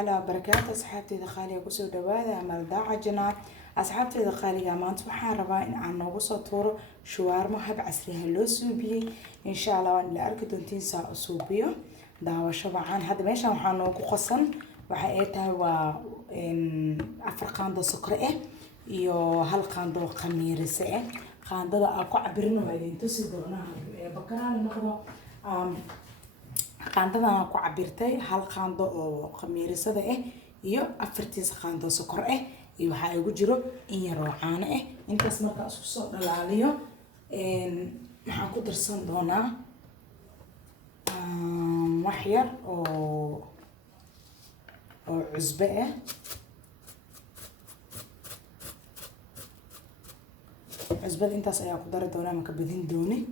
تعالى وبركاته. أصحابتي دخالي وكسو دوادا عمل داعة جنا أصحابتي دخالي قامت وحان ربا إن عنا وصطور شوارما هب عسريها اللو سوبيي إن شاء الله وان لأرك دونتين ساعة سوبيو داوا شبعان هذا ماشا وحان نوكو خصن وحقيتها إن أفر قاندو سكرة iyo hal qaando khamiirisa qaandada aan ku cabirno waa idin tusi doonaa bakaraan noqdo qaandada aan ku cabirtay hal qaando oo khamiirisada iyo afartiis qaando sokor iyo waxa ay ugu jiro in yar oo caano intaas marka isku soo dhalaaliyo waxaan ku darsan doonaa wax yar oo cusbo عزبال انت سايا قدر دونا مكبدين دوني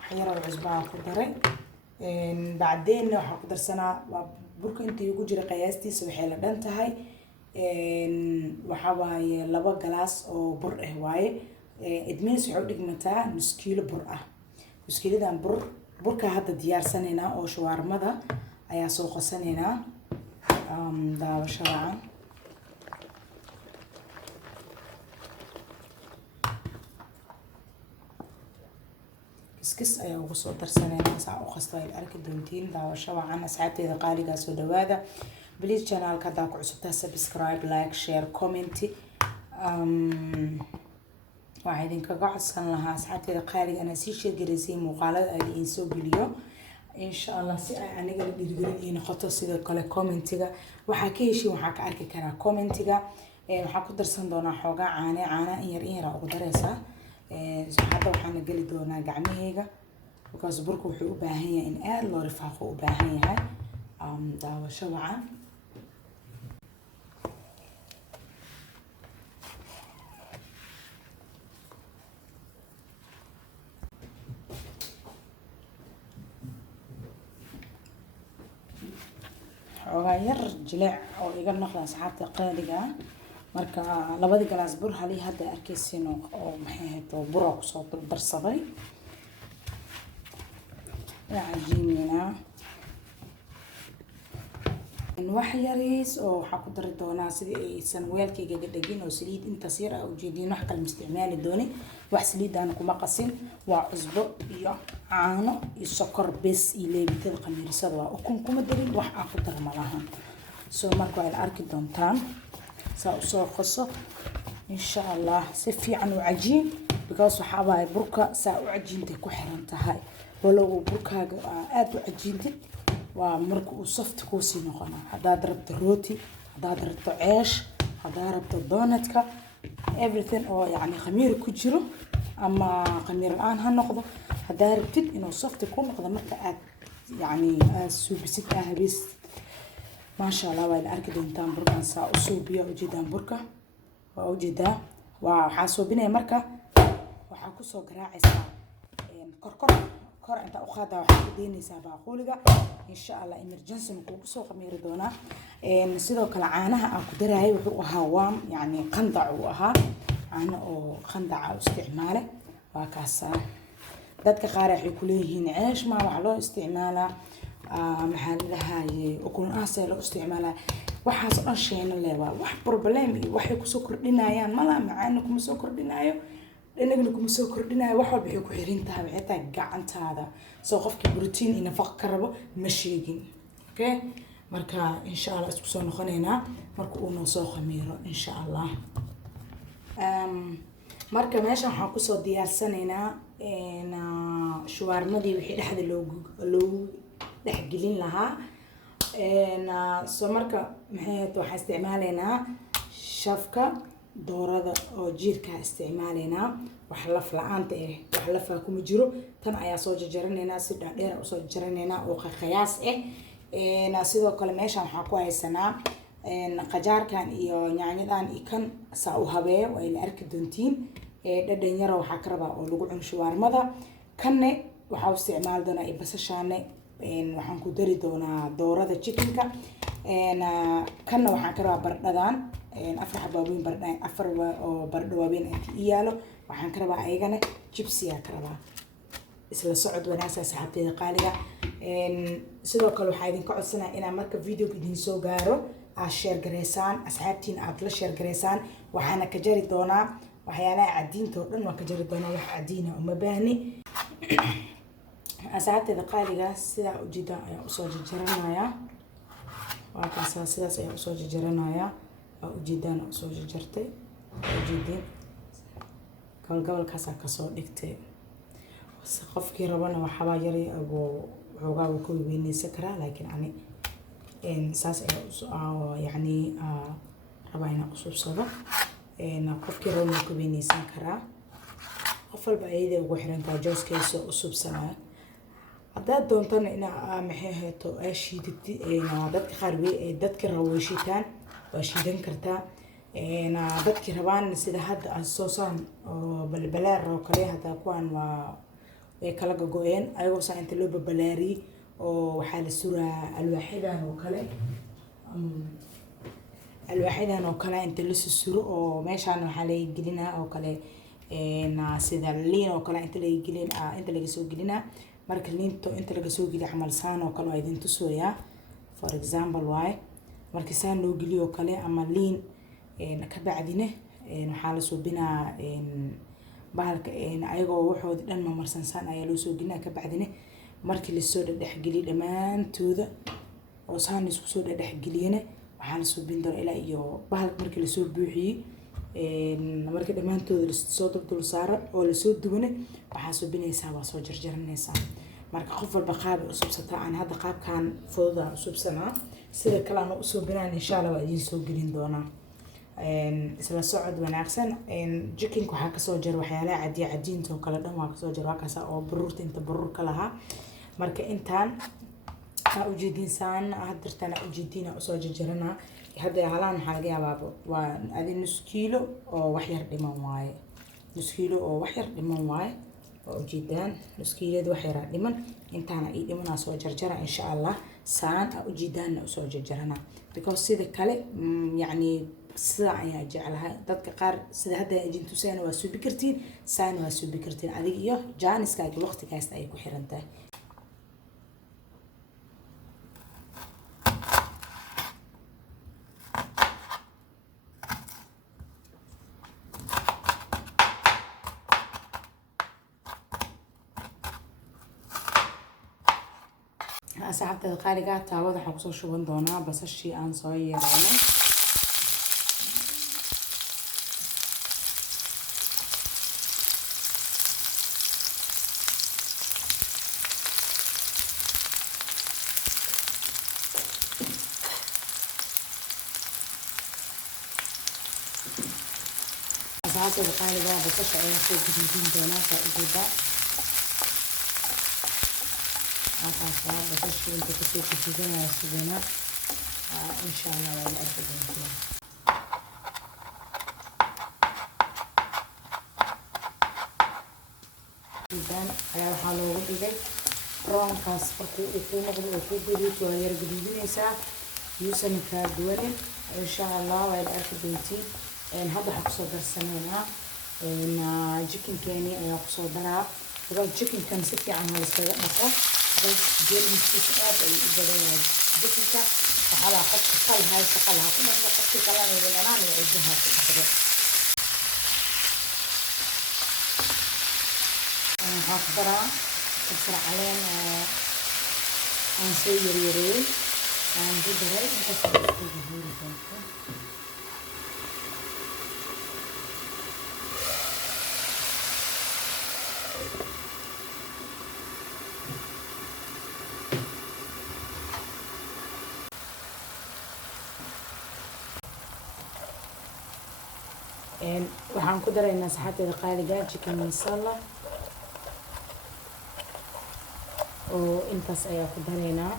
حيرا العزبال قدري بعدين waxaa ku darsanaa burka intii ugu jira qiyaastii waxay la dhan tahay waxa waaye 2 galaas oo bur waaye idmees wuxuu dhigmataa nus kiilo bur nus kiiladan burka hadda diyaarsanayna oo shawarmada ayaa soo qasanayna daawashada كس أيوة وصوت درسنا ساعة وخاصة الأرك الدونتين دعوة وعنا أصحابتي إذا قالي قاسو دوادا بليز channel كذا كعصبتها سبسكرايب لايك شير كومنتي واحدين كقعد سنة لها أصحابتي إذا قالي أنا سيشير جريزي مقالة اللي إنسو بليو إن شاء الله سي أنا قلت لي نخطط سيدا كله كومنتيجا وحكيشي وحك أرك كنا كومنتيجا وحكو درسنا دونا حوجا عانى إير أو درسة hadda waxaan gali doonaa gacmahayga because burku wuxuu u baahan yahay in aad loo rifaaqo u baahan yahay daawasho wacan xoogaa yar jileec oo iga noqda asxaabta qaaliga marka labadii galaas bur halii hadda arkaysiin oo maxay ahayd bur ku soo darsaday cajiinina in wax yariis oo waxa ku dari doonaa sidii aysan weelkayga dhagin oo saliid intaas yar ah u jeedin wax kale isticmaali dooni wax saliid aan kuma qasin waa cusbo iyo caano iyo sokor bes iyo leebitada khamiirisada waa ukun kuma darin wax aan ku dar malahan soo marka ay arki doontaan سأوصل قصة إن شاء الله سفي عنو عجين because وحابة بركة سأعجين تكو حرنت هاي ولو بركة أدو عجينتي ومركو وصفت كوسي نقنا هذا ضربت الروتي هذا ضربت عيش هذا ضربت الدونتكا everything أو يعني خمير كجرو أما خمير الآن هالنقطة هذا ضربت إنه صفت كون نقطة مركة يعني سوبسيت أهبيس ما شاء الله وين أركض إنتان بركان سا أصوبيا وجدان بركة ووجدا وحاسوبنا مركة وحكوسو قراعي سا كر أنت أخذها وحكديني سابع خولجا إن شاء الله إمرجنسي مكوكسو خمير دونا نسيدو كالعانها أقدر هاي وحوها وام يعني قندع وها عنا أو قندع استعماله وكاسا ذاتك قارح يكوليهن عيش ما وحلو استعماله maxaa lahaayay ukun aasay loo isticmaalaa waxaas oo sheena leewa wax problem waxay ku soo kordhinayaan mala macaan kuma soo kordhinayo dhanagna kuma soo kordhinayo wax walba ku xirin tahay xitaa gacantaada soo qofkii protein iyo nafaqo ka rabo ma sheegin okay marka insha Allah isku soo noqonaynaa marka uu noo soo khamiiro insha Allah marka meeshan waxaan ku soo diyaarsanaynaa shawarmadii wixii dhexda loo dhexgelin lahaa soo marka maxay waxaan isticmaalaynaa shafka doorada oo jiirka isticmaalaynaa wax laf la'aanta wax lafa kuma jiro tan ayaa soo jarjaranaynaa si dhaadheer oo soo jarjaranaynaa oo qiyaas sidoo kale meeshan waxaan ku haysanaa qajaarkan iyo yaanyadan ikan saa u habeeyo way la arki doontiin dhadhan yar waxa ka rabaa oo lagu cuno shawarmada kanne waxa uu isticmaal doonaa basashaane waxaan ku dari doonaa doorada chickenka kanna waxaan ka rabaa bardhadan afar xabooyin bardhaan oo bardho waaweyn inta yaalo waxaan ka rabaa ayagana chips ya ka rabaa isla socod wanaagsan asxaabteeda qaaliga sidoo kale waxaa idinka codsanayaa inaan marka videoga idin soo gaaro aad share gareysaan asxaabtiin aad la share gareysaan waxaana ka jari doonaa waxyaalaha cadiinta oo dhan waan ka jari doonaa wax cadiina uma baahni asxaabteeda qaaliga sidaa ujeedaan ayaan usoo jarjaranayaa waa kaasa sidaas ayaan usoo jarjaranayaa waa ujeedaan usoo jarjartay ujeedin gobolkaas kasoo dhigtay qofkii rabana waxba yar xoogaa uu ka weynaysan karaa laakiin ani saas ayaa yani rabaa inaan usubsado qofkii rabana ka weynaysan karaa qof walba ayada ugu xirantaa jooskeesa usubsanaa haddaad doontana inaa maxay hayto aa shiidati dadka qaar dadka rabo way shiitaan waa shiidan kartaa dadkii rabaan sida hadda aan soo saan oo balbalaar oo kale hadda kuwaan waa way kala go'een ayagoo saa inta loo babalaariyay oo waxaa la suraa alwaaxyadan oo kale inta la suro oo meeshaan waxaa laga gelinaa oo kale sida liin oo kale inta laga gelin inta laga soo gelinaa marka liinto inta laga soo geliyo camal saan oo kale waa idin tusayaa for example waaye marka saan loo geliyo kale ama liin ka bacdina waxaa la suubinaa bahalka ayagoo waxooda dhan mamarsansan ayaa loo soo gelinaa ka bacdina markii lasoo dhexgeliyo dhammaantooda oo saan isku soo dhexgeliyana waxaa la suubin doonaa ilaa iyo bahalka markii lasoo buuxiyey markii dhammaantooda lasoo dul saaro oo lasoo dubana waxaa suubinaysaa waa soo jarjaranaysaa marka qof walba qaab ay usubsataa aan hadda qaabkan fududaan usubsanaa sida kale aan usuubinaan insha allah waa idiin soo gelin doonaa isla socod wanaagsan jikinka waxaa kasoo jira waxyaalaha cadiinta oo kale dhan waa kasoo jira waa kaasa oo baruurta inta baruurka lahaa marka intaan aa ujeedin saan hadirtaan aa ujeedin aa usoo jarjaranaa hadda halaan waxaa laga yaabaa waa adi nus kiilo oo wax yar dhiman waaye nus kiilo oo wax yar dhiman waaye waa ujeedaan nus kiilada wax yaraa dhiman intaana ii dhimanaa soo jarjara insha allah saan aa ujeedaanna usoo jarjaranaa because sida kale yacni sida ayaa jeclahay dadka qaar sida hadda idin tusayna waa suubi kartiin saana waa suubi kartiin adiga iyo jaaniskaaga waqtigaas ay ku xiran tahay asxaabteeda qaaliga taawada waxaan kusoo shuban doonaa basashii aan soo yeeraynay asxaabteeda qaaliga basasha ayaan soo gudbin doonaa saa ujeedaa أصلا بس أنت كتير كتير يا سيدنا إن شاء الله ولا أركض فيها جدا على حاله وجدي رون كاس وكون جديد وغير جديد نسا يوسن كدورين إن شاء الله ولا أركض بنتي إن هذا حقصد السنة إن جيكن كاني حقصد درا وقال جيكن كان ستي عنها السيد مصر جيرم كيس أب الجبنة دكتة على حط خل هاي شغلها كنا بنحط كلام اللي أنا نعيدها في الحاجة أنا هقدرها أسرع علينا نسوي يريري نجيب هاي نحط في الجهور waxaan ku daraynaa saxaabteeda qaaliga chicken masala oo intaas ayaa ku daraynaa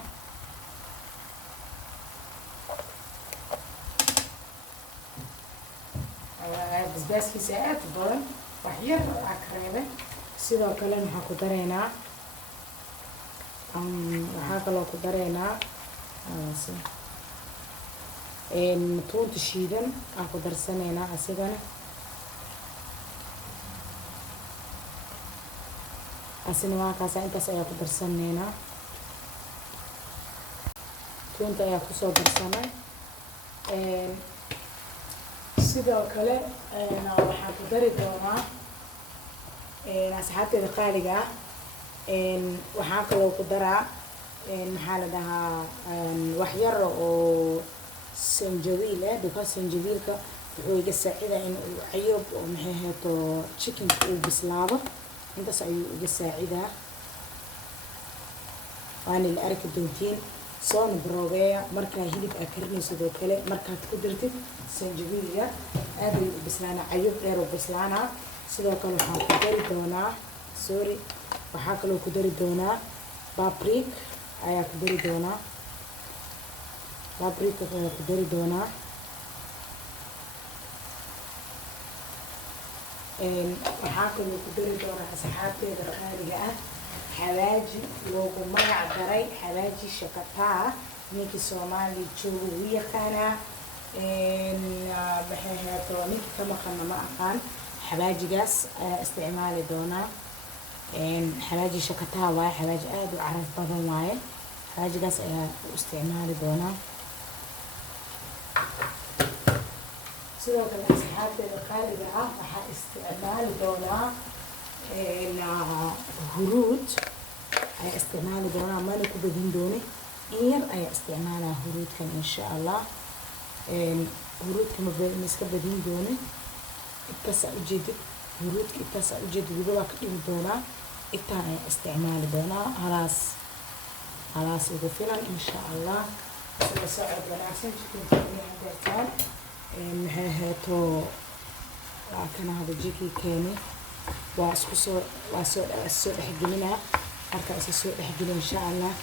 basbaaskiisa aad u badan wax yar waxaa ka reebay sidoo kale waxaan ku daraynaa waxaa kaloo ku daraynaa tuunta shiidan aan ku darsanaynaa asigana asina waa kaas intaas ayaa ku darsaneynaa. Toonta ayaa kusoo darsanay. sidoo kale waxaan ku dari doonaa asxaabteeda qaaliga ah waxaan kaloo ku daraa maxaa la dhahaa wax yar oo sanjabiil ah. because sanjabiilka wuxuu iga saacidaa in uu cayoob oo maxay heeto chickenka uu bislaado. intaas ayuu iga saacidaa, waana la arki doontiin. soona baroogeeya markaa hilib aa karinayso. sidoo kale markaad ku dirtid sanjabiilka aad ayuu u bislaanaa, cayoob dheer oo bislaanaa. sidoo kale waxaan ku dari doonaa waxaa kaloo ku dari doonaa babrik ayaa ku dari doonaa. babrik ayaa ku dari doonaa. waxaa kaloo ku dari doonaa asxaabteeda qaaliga ah xawaaji loogu magac daray xawaaji shakataa. ninkii Soomaali joogo wuu yaqaanaa. maxay heeto ninkii ka maqana ma aqaan. xawaajigaas ayaa isticmaali doonaa. xawaaji shakataa waaye, xawaaji aad u caraf badan waaye. xawaajigaas ayaa u isticmaali doonaa. sidoo kale asxaabteeda qaaliga ah waxaa isticmaali doonaa huruud ayaa isticmaali doonaa. mana ku badin dooni, in yar ayaa isticmaalaa huruudkan insha allah. huruudka ma iska badin dooni. intaasaa ujeedid huruudka, intaasaa ujeedid weli waa ka dhigi doonaa. intaan ayaa isticmaali doonaa. halaas ugu filan insha allah. sida socod wanaagsan chicken hadeertaan maxay heeto waa kana hada jiki keeni waa soo dhexgelinaa. markaa isa soo dhexgelin insha allah.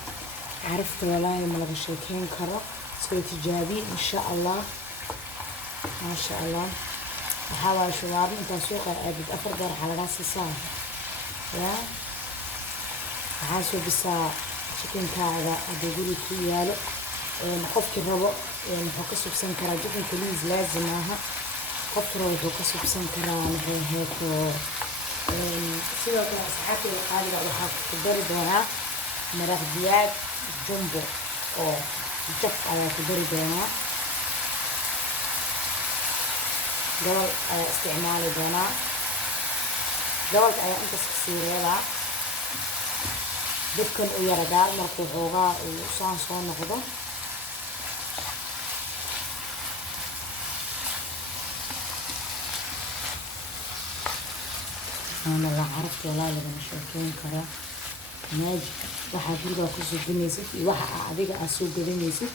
carafta walaahi ma laga sheekeyn karo. soo tijaabi insha allah. maasha allah. waxaa waaye shuwaarmo intaa suuqa aadid 4 goor waxaa lagaa siisaa yaa. waxaa soo bisaa chickenkaaga haddii guri ku yaalo. qofkii rabo wuxuu ka subsan karaa chicken kaliis laazim aha. qofkii rabo wuxuu ka subsan karaa maxay heeto. sidoo kale asxaabteeda qaaliga waxaa ku dari doonaa maraq digaag jumbo oo jab ayaa ku dari doonaa. gobol ayaa isticmaali doonaa. gobolka ayaa intaas kasii reebaa. dabkan u yara gaar markuu xoogaa uu saan soo noqdo. أنا لا عرفت ولا لما شايفين كرا ناجي واحد يرجع كوسو بنيسك واحد عادي أسوق بنيسك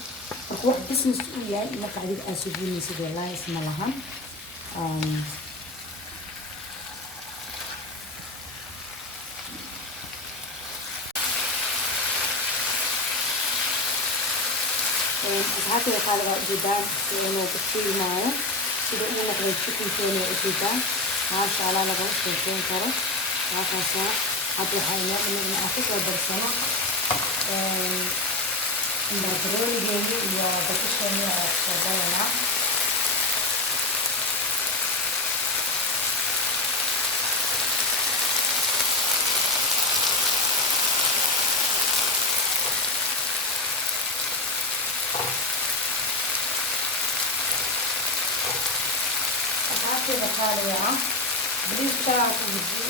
واحد بس مسؤول يعني ما قاعد أسوق بنيسك والله اسمه لهم هذا الحالة جدا إنه بتصير معه كده إنه نقدر نشوف ثاني جدا ما شاء الله لغاية شايفين كرة هكذا. حتى حينا إن أخذ برسمة البرتقالي جاي يا بكشتني أشتغلنا. هذا خالية بليز تاعك بيجي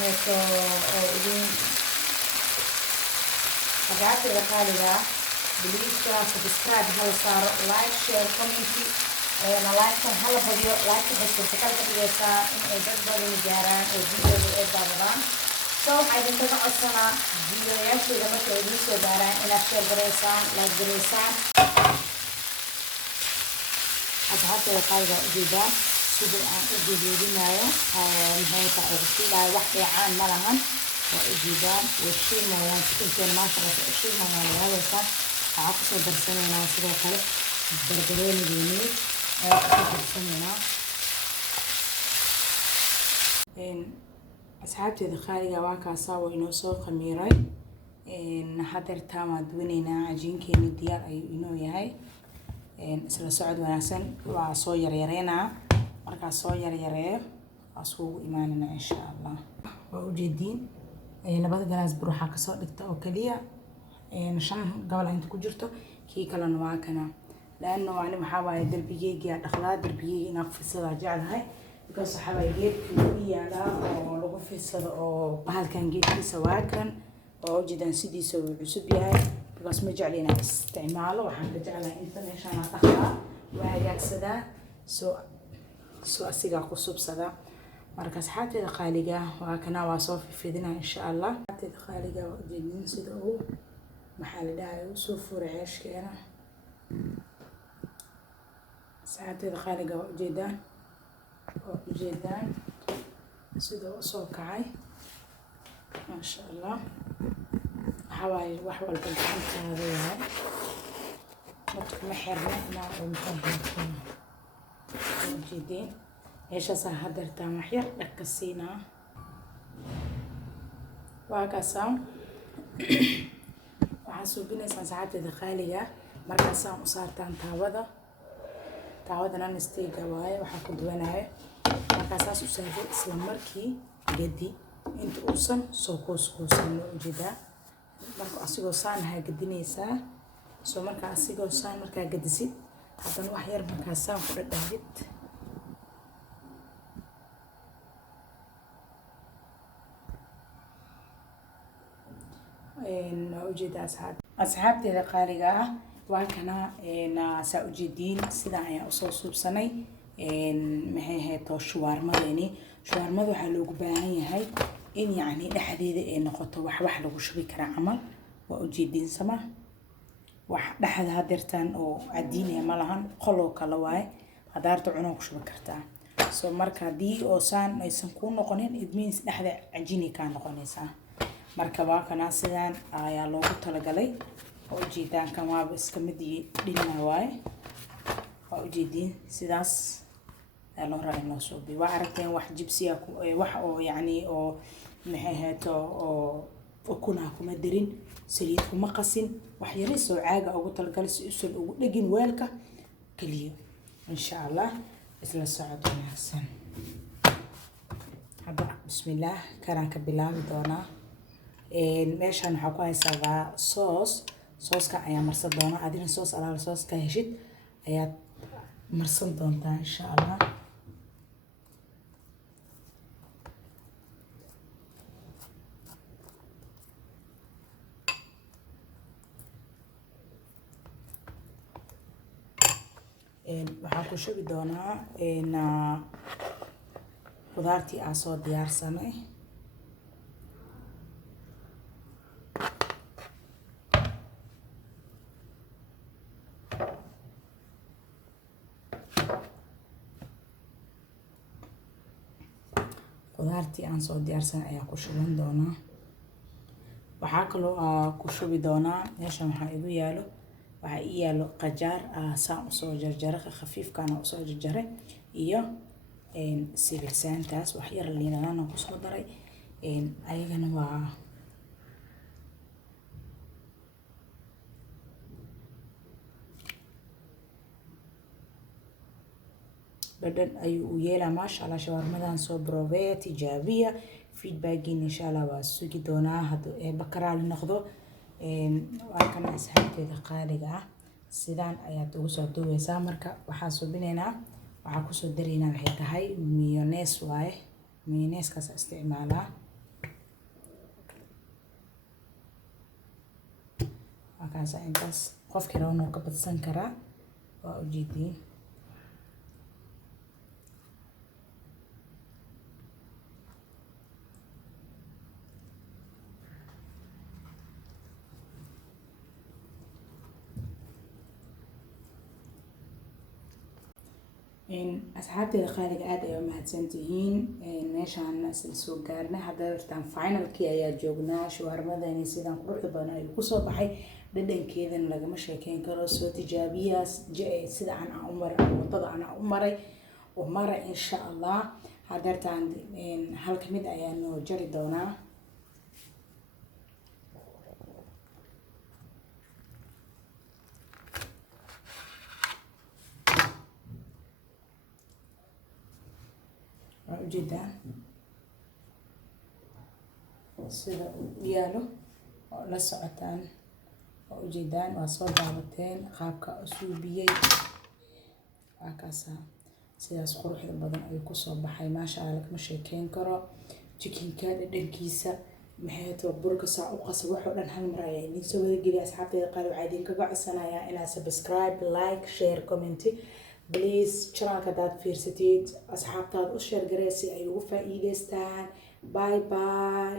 هيك ودين هذا خالية بليز تاعك سبسكرايب هلا صار لايك شير كومنتي. أنا لايك كان هلا فيديو لايك بس تكلم بيسا إن إيجاد بدي نجاران الفيديو اللي إداران سو عايزين تبع السنة فيديو يمشي لما تودي سوداران إن أشير بريسان لايك بريسان. أصحابي القايدة جدا سيدي جديدينايا نهاية أغسطيلا وحدي عان ملهن جدا والشيء موان تكون ما شاء الله الشيء موان هذا عقص برسنينا سيدي خلق بربرين اليمين عقص برسنينا. أصحابتي الخارجة واكا ساوي إنو سوق خميري نحضر تاما دوينينا عجين كيني ديار أي إنو يهي isla socod wanaagsan. waa soo yaryareynaa. markaa soo yaryareeyo waa isugu imaanina insha allah. waa ujeediin labada galaas bur waxaa kasoo dhigta oo kaliya 5 gabal inta ku jirto kii kalena waa kana laana waa maxaa waaye darbigeyga dhaqlaa darbigeyga inaan fiirsada jeclahay because waxa waaye geedkii yaala oo lagu fiirsado oo bahalkan geedkiisa waa kan oo ujeedaan sidiisa uu cusub yahay because ma jecli inaan isticmaalo waxaan ka jeclahay inta meeshaan aan dhaqlaa waa hagaagsadaa soo asiga ku subsada marka asxaabteeda qaaliga waa kana waa soo fidinaa insha Allah asxaabteeda qaaliga waa ujeedin sida uu maxaa la dhahayo soo furay ceeshkeena asxaabteeda qaaliga waa ujeedaan sida uu soo kacay masha Allah حواي وحول بالحمد هذا مطمح الرحمة ومحبين جديد إيش صار درت محير ركسينا وقسم وحسوا بنا ساعات دخالية مركزة وصارت تعوض أنا نستيقظ واي وحكود وينها مركزة وصارت إسلام مركي جدي أنت أوصل سوكوس كوسن وجدا marka asigoo saan ha gadinaysaa soo marka asigoo saan marka gadisid haddana wax yar marka saan ku dhadhaadid ujeeda asxaabteeda qaaliga ah waa kana saa ujeediin sida ayaan usoo suubsanay maxay ahayd shuwaarmadeeni shuwaarmada waxaa loogu baahan yahay in يعني dhexdeeda ay noqoto wax lagu shubi kara camal waa ujeedin sama wax dhexda hadeertan oo cadiinaya ma lahan qoloo kala waay hadaarta cuno ku shubi kartaa soo marka hadii oo saan aysan ku noqonin it means dhexda cajiini ka noqonaysa marka waa kana sidaan ayaa loogu talagalay oo ujeedaan kan waa iska mid dhinaca waay waa ujeedin sidaas loo raayo loo soo bi waa aragteen wax jibsiya wax oo yani oo maxay haato oo kuna kuma dirin saliid kuma qasin wax yar soo caaga ugu talgal si usul ugu dhagin weelka kaliya insha Allah isla socod wanaagsan hada bismillah karanka bilaabi doona meeshan waxa ku haysaa sooska ayaa marsan doona adina soos alaal sooska heshid ayaa marsan doontaa insha Allah waxaan ku shubi doonaa qudaartii aan soo diyaarsanay ayaa ku shuban doonaa waxaa kaloo ku shubi doonaa meeshan waxaa igu yaalo waxaa ii yaalo qajaar saan usoo jarjaray khafiifkaana usoo jarjaray iyo sibirsaantaas wax yar liinana kusoo daray ayagana waa dhadhan ayuu u yeelaa maasha Allah shawarmadan soo broveya tijaabiya feedbackin insha Allah waa sugi doonaa hadduu bakaraali noqdo waa kana asxaabteeda qaaliga ah sidaan ayaad ugu soo duubeysaa marka waxaa suubinaynaa waxaa kusoo daraynaa waxay tahay mayonnaise waaye mayonnaise-kaas isticmaalaa markaas intaas qofkii rabo inuu ka badsan karaa waa ujeediin asxaabteeda qaaliga aad ay u mahadsantihiin meeshaan isla soo gaarnay hadda irtaan finalkii ayaa joognaa shawarmadani sidaan quruxda badan ay ku soo baxay dhadhankeedana lagama sheekeyn karo soo tijaabiyaas sida aan u maray wadada aan u maray oo mara insha Allah hadda irtaan hal kamid ayaa noo jari doonaa جدا sida yaalo oo la socotaan oo ujeedaan waa soo daabateen qaabka suubiyey waa kaasa sidaas quruxda badan ayuu kusoo baxay maasha Allah kama sheekeyn karo chickenka dhadhankiisa maxay too burka saa u qasab wax oo dhan hal mar ayaa idin soo wada geliya asxaabteeda qaali waxaa idinkaga codsanayaa inaad subscribe like share comment please channelka hadaad fiirsatid asxaabtaada u share garee si ay ugu faa'iidaystaan bye bye